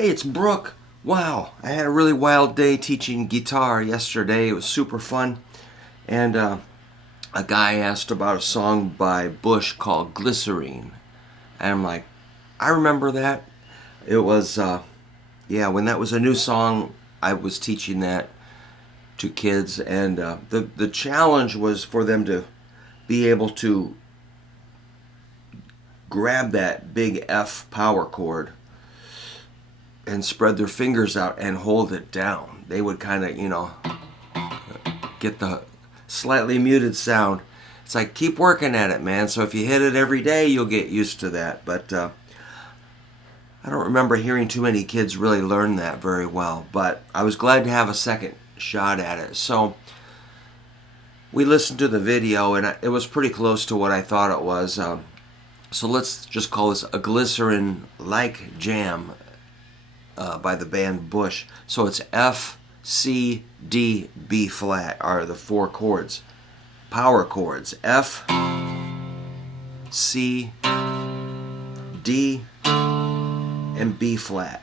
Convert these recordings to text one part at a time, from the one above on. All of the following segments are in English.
Hey, it's Brook. Wow, I had a really wild day teaching guitar yesterday. It was super fun. And a guy asked about a song by Bush called Glycerine. And I'm like, I remember that. It was, when that was a new song, I was teaching that to kids. And the challenge was for them to be able to grab that big F power chord and spread their fingers out and hold it down. They would kind of, get the slightly muted sound. It's like, keep working at it, man. So if you hit it every day, you'll get used to that. But I don't remember hearing too many kids really learn that very well. But I was glad to have a second shot at it. So we listened to the video, and it was pretty close to what I thought it was. So let's just call this a Glycerine-like jam by the band Bush. So it's F, C, D, B flat are the four chords. Power chords. F, C, D, and B flat.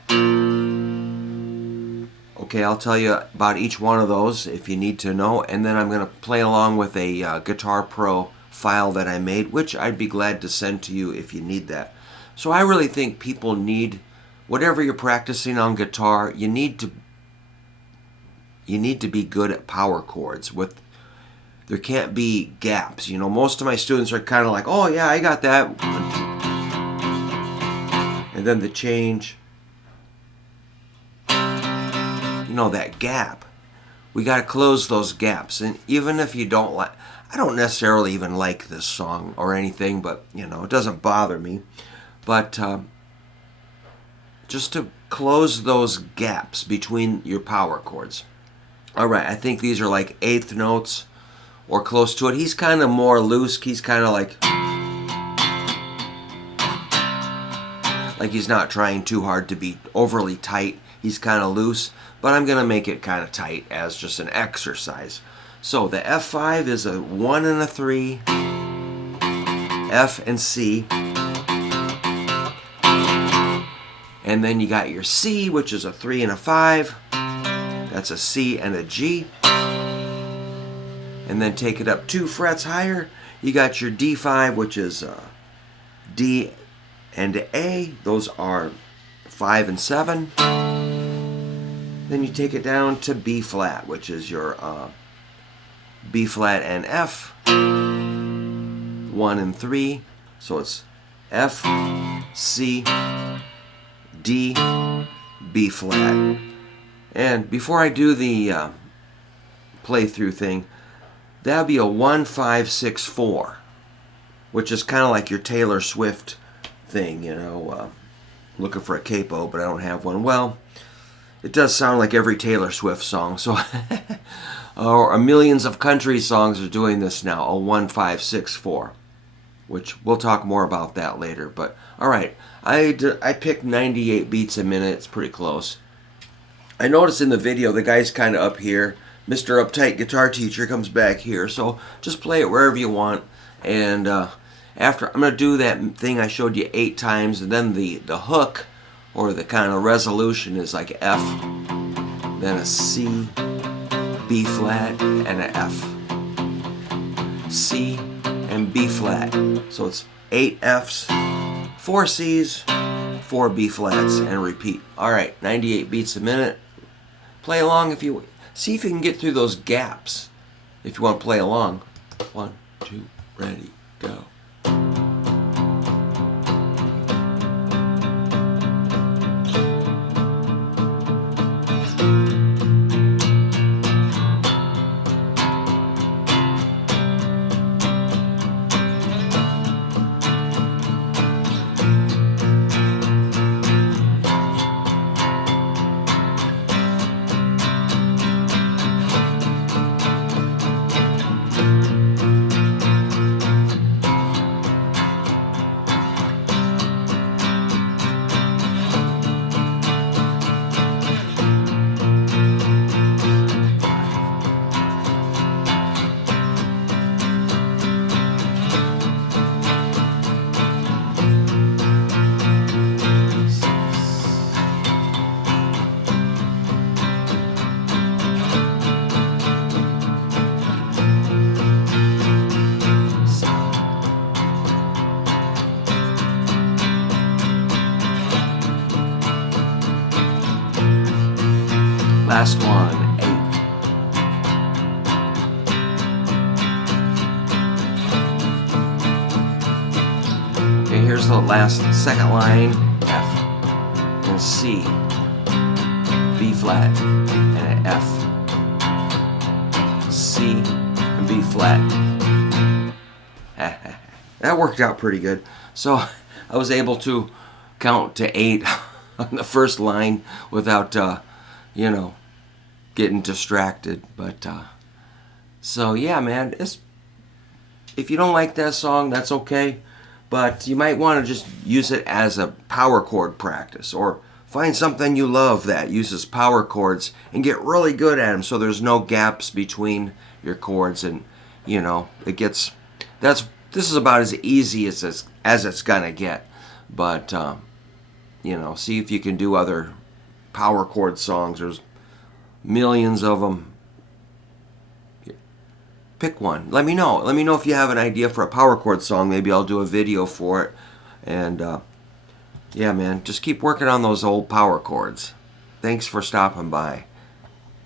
Okay, I'll tell you about each one of those if you need to know, and then I'm going to play along with a Guitar Pro file that I made, which I'd be glad to send to you if you need that. So I really think people need, whatever you're practicing on guitar, you need to be good at power chords. There can't be gaps. Most of my students are kind of like, oh yeah, I got that, and then the change. That gap. We got to close those gaps. And even if you don't like, I don't necessarily even like this song or anything, but it doesn't bother me. But just to close those gaps between your power chords. All right, I think these are like eighth notes or close to it. He's kind of more loose. He's kind of like he's not trying too hard to be overly tight. He's kind of loose, but I'm going to make it kind of tight as just an exercise. So the F5 is a 1 and a 3, F and C, and then you got your C, which is a 3 and a 5. That's a C and a G. And then take it up 2 frets higher. You got your D5, which is D and A. Those are 5 and 7. Then you take it down to B flat, which is your B flat and F. 1 and 3. So it's F, C, D, B flat. And before I do the playthrough thing, that would be a 1, 5, 6, 4, which is kind of like your Taylor Swift thing, looking for a capo, but I don't have one. Well, it does sound like every Taylor Swift song, so or millions of country songs are doing this now, a 1, 5, 6, 4, which we'll talk more about that later. But all right, I picked 98 beats a minute. It's pretty close. I noticed in the video the guy's kind of up here. Mr. Uptight Guitar Teacher comes back here, so just play it wherever you want. And after, I'm going to do that thing I showed you 8 times, and then the hook, or the kind of resolution, is like F, then a C, B flat, and an F. C and B flat. So it's 8 Fs, 4 Cs, 4 B flats, and repeat. Alright, 98 beats a minute. Play along if you... See if you can get through those gaps if you want to play along. 1, 2, ready, go. Last one, 8. Okay, here's the last second line, F and C, B flat and an F, C and B flat. That worked out pretty good. So I was able to count to 8 on the first line without, you know, getting distracted. But so yeah, man, if you don't like that song, that's okay. But you might want to just use it as a power chord practice, or find something you love that uses power chords and get really good at them, so there's no gaps between your chords, and you know this is about as easy as it's gonna get. But you know, see if you can do other power chord songs. There's millions of them. Pick one. Let me know. Let me know if you have an idea for a power chord song. Maybe I'll do a video for it. And yeah, man, just keep working on those old power chords. Thanks for stopping by.